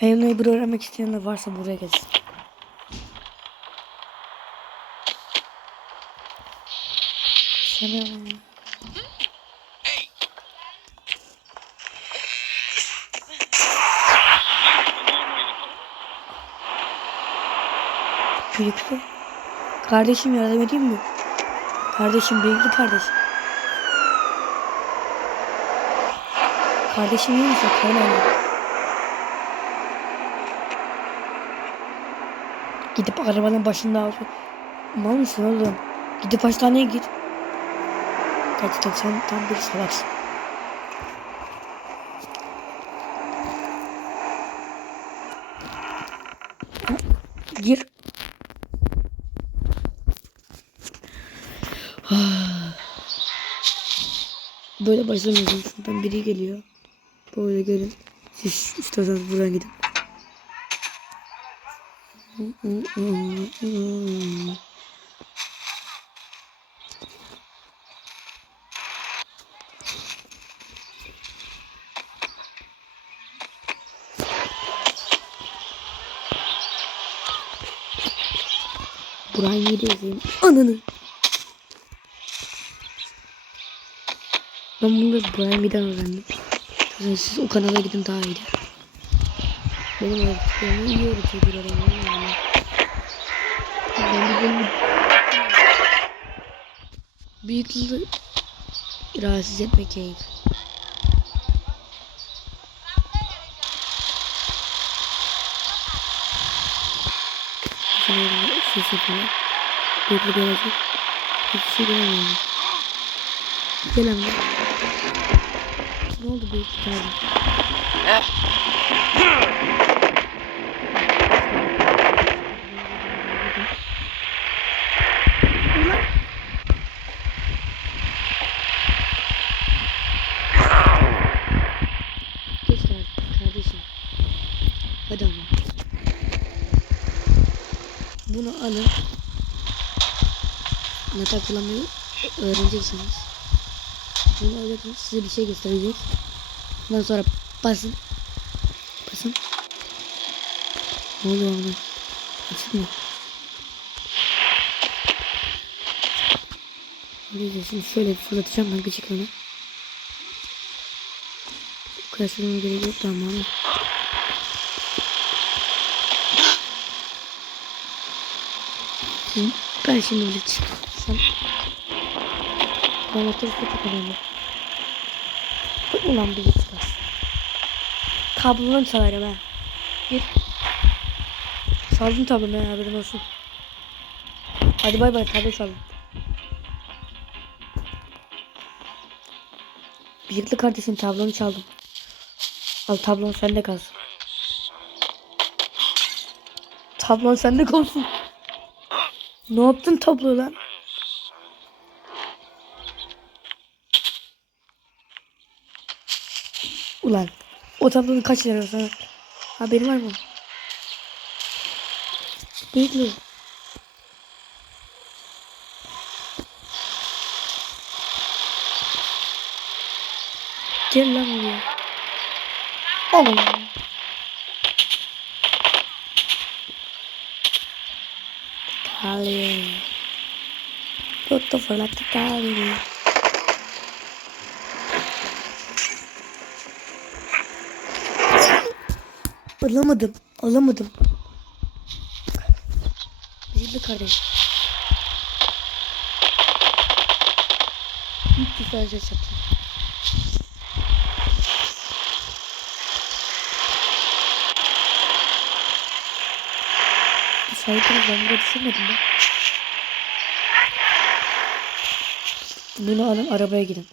Hello bir öğrenmek isteyenler varsa buraya gelsin. Selam. Büyüklü. Kardeşim yardım edeyim mi? Kardeşim büyüklü kardeşim. Kardeşim iyi misin? Karın Gidip arabanın başında al. Mal mısın oğlum? Gidip hastaneye git. Gerçekten sen tam bir salaksın. Gir. Böyle başlamıyorsun. Şuradan biri geliyor. Böyle gelin. Siz istiyorsanız buradan gidin. Burayı yazayım? Ananı. Ben bunu Brian Mid'den öğrendim. Zaten siz o kanala gidin daha iyiydi. Benim öğrettiklerimi iyi öğretiyor bir adam. Yani. Ben de bunu büyüklüğü rahatsız etme keyif. Ses yapıyor. Büyüklü gelecek. Hiçbir şey göremiyorum. Gel amca. Ne oldu büyük abi? Geç kar- kardeşim. Hadi ama. Bunu alın. Anahtar kullanmayı öğreneceksiniz. Bunu öğretin size bir şey gösterecek. Ondan sonra basın. Basın. Ne oluyor ona? Açılmıyor. Öyleyse şimdi şöyle bir fırlatacağım ben gıcıklarını. Kıyaslamaya gerek yok da Şimdi, ben şimdi bir çıksam. Anlatırsa çok önemli. Ulan bir çıkar. Tablonu çalarım ha. Gir. Saldım tablonu ya haberin olsun. Hadi bay bay tablo saldım. Birlikte kardeşim tablonu çaldım. Al tablon sende kalsın. Tablon sende kalsın. Ne yaptın tablo lan? Ulan o tablonun kaç lira sana? Haberin var mı? Büyüklü. Gel lan buraya. Oğlum. Kali. Tutto fırlattı kali. Alamadım. Alamadım. Bizim kardeş. Hiç güzel çatı. Sayıpını ben de düşünmedim ben. Bunu alın arabaya gidin.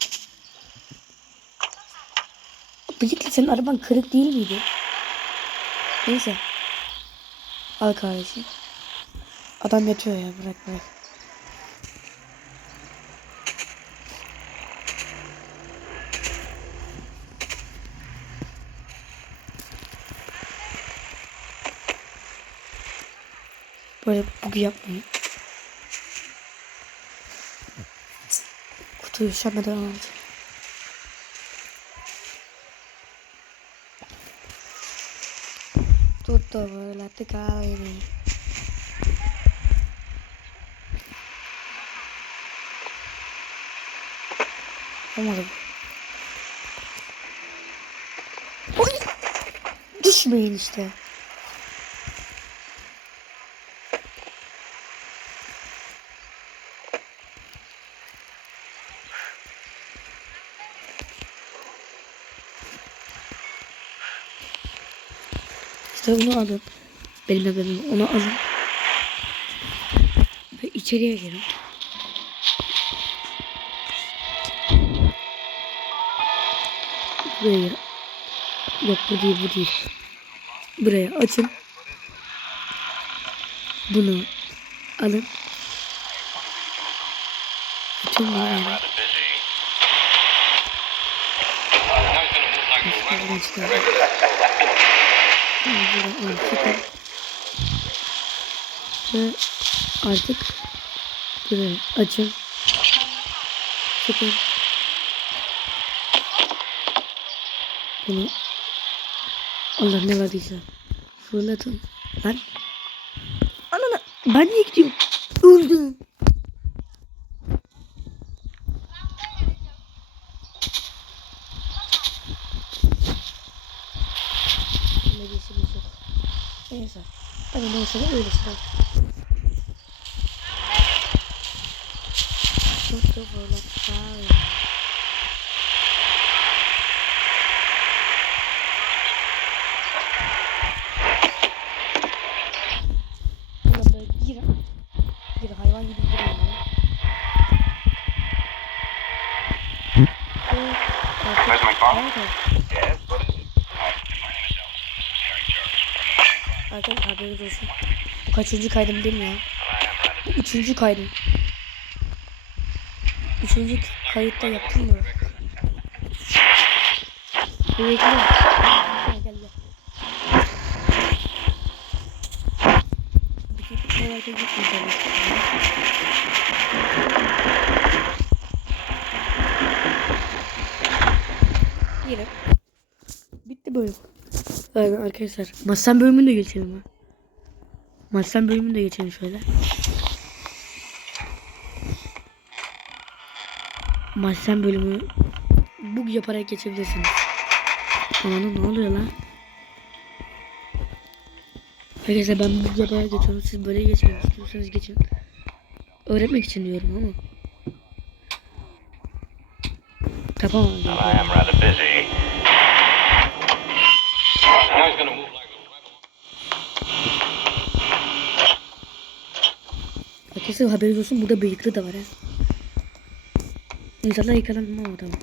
Bıyıklı senin araban kırık değil miydi? Neyse. Al kardeşim. Adam yatıyor ya bırak bırak. Böyle bugü yapmayın. Kutuyu üşenmeden alacağım. Tutto fırlattı kahveni. Olmadı bu. Oy! Düşmeyin işte. İşte bunu alın. Benim bebeğim onu alın. Ve içeriye girin. Buraya. Yok bu değil bu değil. Buraya açın. Bunu alın. Açın bunu alın. Rather busy. Ve artık burayı açın. Çıkın. Bunu Allah ne verdiyse fırlatın. Lan. Anana ben niye gidiyorum? Öldüm. Ne diyesi bir şey. Neyse. Hadi neyse de öyle sıra. Çok da böyle gir. Gir hayvan Arkadaşlar haberiniz olsun. Bu kaçıncı kaydım değil mi ya? Bu üçüncü kaydım. Üçüncü kayıtta yaptım mı? Bekle. Merak etmeyeceğim. Yine. Bitti bölüm. Evet arkadaşlar. Masan bölümünü de geçelim ha. Maçtan bölümünü de geçelim şöyle. Maçtan bölümü bug yaparak geçebilirsiniz. Ananı ne oluyor lan? Arkadaşlar ben bug yaparak geçiyorum. Siz böyle geçmeyin. İstiyorsanız geçin. Öğretmek için diyorum ama. Kapamam. Now he's gonna move Arkadaşlar haberiniz olsun burada bıyıklı da var ha. İnşallah ama tamam.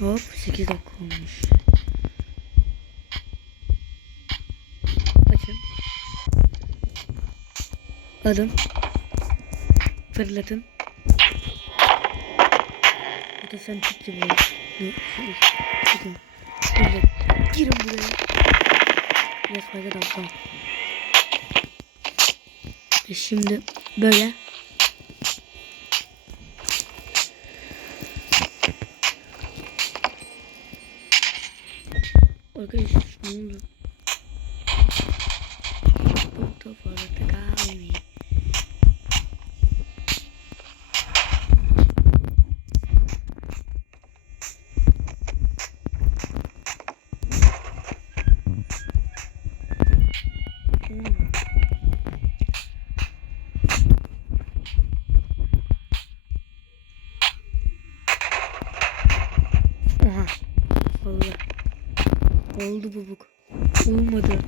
Hop 8 dakika olmuş. Açın. Alın. Fırlatın. Da sen. Ne? Şey, Çıkın. Fırlat. Girin buraya. Biraz fayda da. E Şimdi böyle. Vallahi. Oldu bubuk. Olmadı.